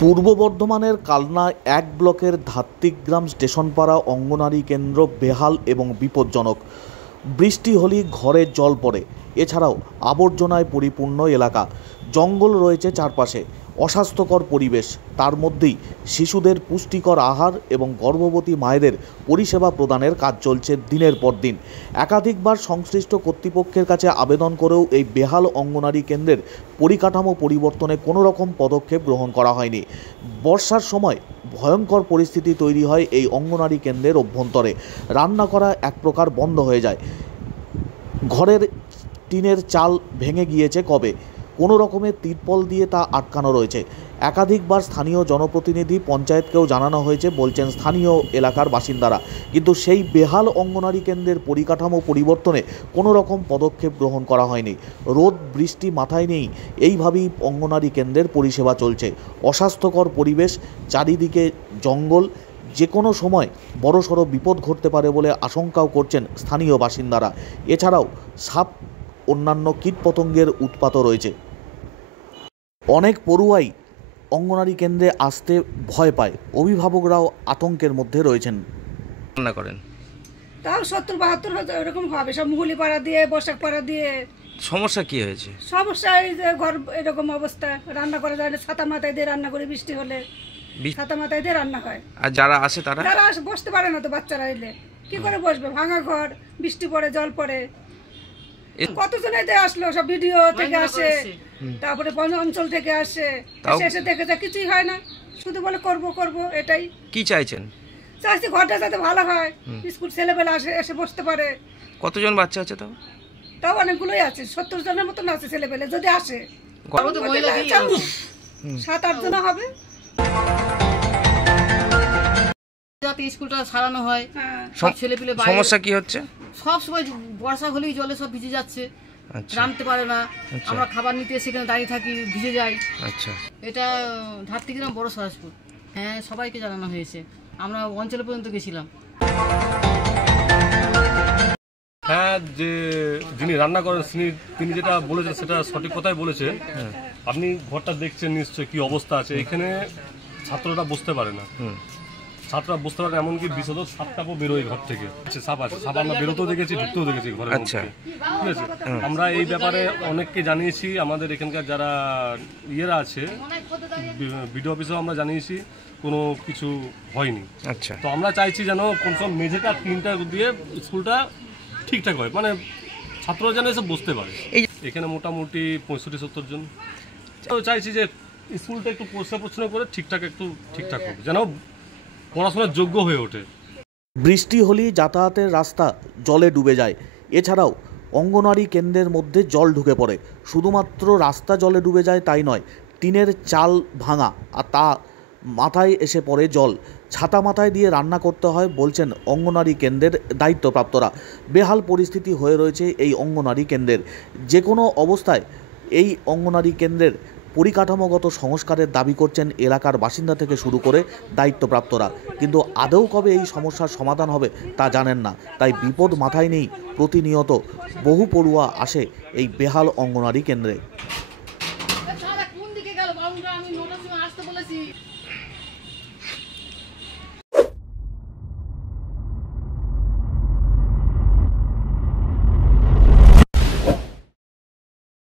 পূর্ব বর্ধমানের কালনা ১ ব্লকের ধাত্রিগ্রাম স্টেশনপাড়া অঙ্গনারী কেন্দ্র বেহাল এবং বিপজ্জনক। বৃষ্টি হলেই ঘরে জল পড়ে। এছাড়াও আবর্জনায় পরিপূর্ণ এলাকা, জঙ্গল রয়েছে চারপাশে, অস্বাস্থ্যকর পরিবেশ। তার মধ্যেই শিশুদের পুষ্টিকর আহার এবং গর্ভবতী মায়েদের পরিষেবা প্রদানের কাজ চলছে দিনের পর দিন। একাধিকবার সংশ্লিষ্ট কর্তৃপক্ষের কাছে আবেদন করেও এই বেহাল অঙ্গনারী কেন্দ্রের পরিকাঠামো পরিবর্তনে কোনো রকম পদক্ষেপ গ্রহণ করা হয়নি। বর্ষার সময় ভয়ঙ্কর পরিস্থিতি তৈরি হয় এই অঙ্গনারী কেন্দ্রের অভ্যন্তরে। রান্না করা এক প্রকার বন্ধ হয়ে যায়। ঘরের টিনের চাল ভেঙে গিয়েছে কবে, কোনো রকমের তিরপল দিয়ে তা আটকানো রয়েছে। একাধিকবার স্থানীয় জনপ্রতিনিধি, পঞ্চায়েতকেও জানানো হয়েছে বলছেন স্থানীয় এলাকার বাসিন্দারা, কিন্তু সেই বেহাল অঙ্গনারী কেন্দ্রের পরিকাঠামো পরিবর্তনে কোনো রকম পদক্ষেপ গ্রহণ করা হয়নি। রোদ বৃষ্টি মাথায় নেই, এইভাবেই অঙ্গনারী কেন্দ্রের পরিষেবা চলছে। অস্বাস্থ্যকর পরিবেশ, চারিদিকে জঙ্গল, যে কোনো সময় বড়সড় বিপদ ঘটতে পারে বলে আশঙ্কাও করছেন স্থানীয় বাসিন্দারা। এছাড়াও সাপ, অন্যান্য কীটপতঙ্গের উৎপাতও রয়েছে। অনেক পড়ুয়াই অঙ্গনারী কেন্দ্রে আসতে ভয় পায়, অভিভাবকরাও আতঙ্কের মধ্যে রয়েছেন। রান্না করেন তাও 70-72 এরকম হবে, সব মুহুলি পাড়া দিয়ে, বসাক পাড়া দিয়ে। সমস্যা কি হয়েছে? সমস্যা এই যে ঘর এরকম অবস্থা, রান্না করা যায় না, ছাতা মাথায় দিয়ে রান্না করে, বৃষ্টি হলে ছাতা মাথায় দিয়ে রান্না হয়। আর যারা আসে তারা বসতে পারে না তো, বাচ্চারা এলে কি করে বসবে? ভাঙা ঘর, বৃষ্টি পড়ে, জল পড়ে। কতজন এদের আসলো, সব ভিডিও থেকে আসে, তারপরে অঞ্চল থেকে আসে, এসে দেখে যা কিছুই হয় না, শুধু বলে করবো করবো। এটাই কি চাইছেন? চাইছি ঘরটা যাতে ভালো হয়, স্কুল ছেলেবেলা আসে, এসে বসতে পারে। কতজন বাচ্চা আছে তাও? তাও অনেকগুলোই আছে, 70 জনের মতন আছে ছেলেবেলে যদি আসে। 7-8 জন হবে। যাতে স্কুলটা সারানো হয়, সব ছেলেপিলে। সমস্যা কি হচ্ছে? সব সময় বর্ষা হলেই জলে সব ভিজে যাচ্ছে, নামতে পারে না। আমরা খাবার নিতে সেখানে দাঁড়িয়ে থাকি, ভিজে যাই। আচ্ছা, এটা ধাত্রিগ্রাম বড় সরাসপুর। হ্যাঁ, সবাইকে জানানো হয়েছে, আমরা অঞ্চলে পর্যন্ত গেছিলাম। হ্যাঁ, যে যিনি রান্না করেন তিনি যেটা বলেছেন সেটা সঠিক কথাই বলেছেন। আপনি ঘরটা দেখছেন নিশ্চয়ই কি অবস্থা আছে। এখানে ছাত্ররা বসতে পারে না, ছাত্ররা বুঝতে পারে, এমনকি বিশদ সাপটাপও বেরোয় ঘর থেকে। সাপ আছে, সাপ আমরা বেরোতেও দেখেছি, ঢুকতেও দেখেছি ঘরের মধ্যে। ঠিক আছে, আমরা এই ব্যাপারে অনেককে জানিয়েছি, আমাদের এখানকার যারা ইয়েরা আছে, বিডিও অফিসেও আমরা জানিয়েছি, কোনো কিছু হয়নি। আচ্ছা, তো আমরা চাইছি যেন কোন মেঝেটা টিনটা দিয়ে স্কুলটা ঠিকঠাক হয়, মানে ছাত্ররা যেন এসে বসতে পারে। এখানে মোটামুটি 65-70 জন। তো চাইছি যে স্কুলটা একটু পরিষ্কার পরিচ্ছন্ন করে ঠিকঠাক হোক, যেন পড়াশোনার যোগ্য হয়ে ওঠে। বৃষ্টি হলেই যাতায়াতের রাস্তা জলে ডুবে যায়। এছাড়াও অঙ্গনারী কেন্দ্রের মধ্যে জল ঢুকে পড়ে। শুধুমাত্র রাস্তা জলে ডুবে যায় তাই নয়, টিনের চাল ভাঙা, আর তা মাথায় এসে পড়ে জল। ছাতা মাথায় দিয়ে রান্না করতে হয় বলছেন অঙ্গনারী কেন্দ্রের দায়িত্বপ্রাপ্তরা। বেহাল পরিস্থিতি হয়ে রয়েছে এই অঙ্গনারী কেন্দ্রের। যে কোনো অবস্থায় এই অঙ্গনারী কেন্দ্রের পরিকাঠামোগত সংস্কারের দাবি করছেন এলাকার বাসিন্দা থেকে শুরু করে দায়িত্বপ্রাপ্তরা, কিন্তু আদৌ কবে এই সমস্যার সমাধান হবে তা জানেন না। তাই বিপদ মাথায় নেই, প্রতিনিয়ত বহু পড়ুয়া আসে এই বেহাল অঙ্গনারী কেন্দ্রে।